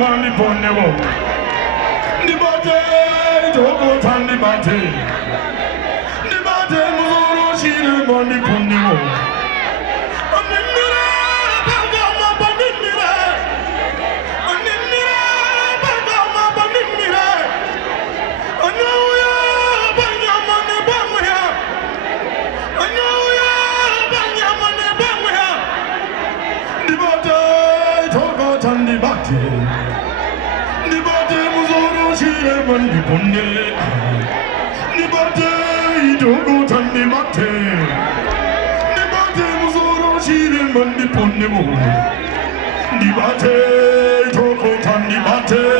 mani ponnewo ndi bate jogo tandi bate ndi bate muzoro shire mani ponnewo onimira bagama banimira onimira bagama banimira onoya banyama ne bamya onoya banyama ne bamya ndi bate jogo tandi bate Mandi ponne, ni bate jogo tandi mate, ni bate muzoro shire mandi ponne mo, ni bate jogo tandi mate.